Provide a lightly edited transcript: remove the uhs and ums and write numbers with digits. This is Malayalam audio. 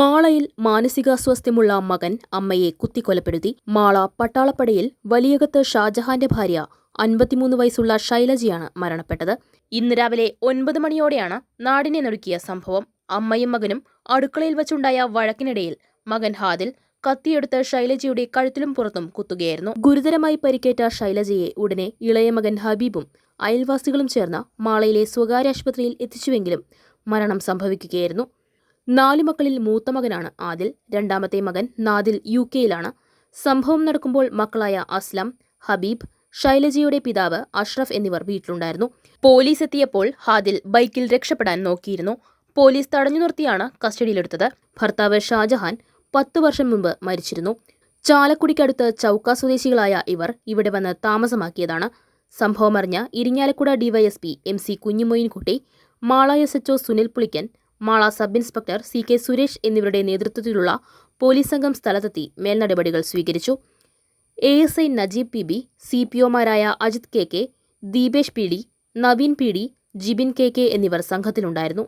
മാളയിൽ മാനസികാസ്വാസ്ഥ്യമുള്ള മകൻ അമ്മയെ കുത്തിക്കൊലപ്പെടുത്തി. മാള പട്ടാളപ്പടയിൽ വലിയകത്ത് ഷാജഹാന്റെ ഭാര്യ 53 വയസ്സുള്ള ഷൈലജയാണ് മരണപ്പെട്ടത്. ഇന്ന് രാവിലെ 9 മണിയോടെയാണ് നാടിനെ നടുക്കിയ സംഭവം. അമ്മയും മകനും അടുക്കളയിൽ വച്ചുണ്ടായ വഴക്കിനിടയിൽ മകൻ ഹാദിൽ കത്തിയെടുത്ത് ഷൈലജയുടെ കഴുത്തിലും പുറത്തും കുത്തുകയായിരുന്നു. ഗുരുതരമായി പരിക്കേറ്റ ഷൈലജയെ ഉടനെ ഇളയ മകൻ ഹബീബും അയൽവാസികളും ചേർന്ന് മാളയിലെ സ്വകാര്യ ആശുപത്രിയിൽ എത്തിച്ചുവെങ്കിലും മരണം സംഭവിക്കുകയായിരുന്നു. 4 മക്കളിൽ മൂത്ത മകനാണ് ആദിൽ. രണ്ടാമത്തെ മകൻ നാദിൽ UK-യിലാണ്. സംഭവം നടക്കുമ്പോൾ മക്കളായ അസ്ലം, ഹബീബ്, ഷൈലജയുടെ പിതാവ് അഷ്റഫ് എന്നിവർ വീട്ടിലുണ്ടായിരുന്നു. പോലീസ് എത്തിയപ്പോൾ ഹാദിൽ ബൈക്കിൽ രക്ഷപ്പെടാൻ നോക്കിയിരുന്നു. പോലീസ് തടഞ്ഞു നിർത്തിയാണ് കസ്റ്റഡിയിലെടുത്തത്. ഭർത്താവ് ഷാജഹാൻ 10 വർഷം മുമ്പ് മരിച്ചിരുന്നു. ചാലക്കുടിക്കടുത്ത് ചൌക്ക സ്വദേശികളായ ഇവർ ഇവിടെ വന്ന് താമസമാക്കിയതാണ്. സംഭവമറിഞ്ഞ Irinjalakuda DYSP MC Kunjumoyinkutty, Mala SHO Sunil Pulikkan, Mala sub inspector CK Suresh എന്നിവരുടെ നേതൃത്വത്തിലുള്ള പോലീസ് സംഘം സ്ഥലത്തെത്തി മേൽനടപടികൾ സ്വീകരിച്ചു. ASI Najeeb PB, CPOമാരായ Ajith KK, Deepesh PD, Naveen PD, Jibin KK എന്നിവർ സംഘത്തിലുണ്ടായിരുന്നു.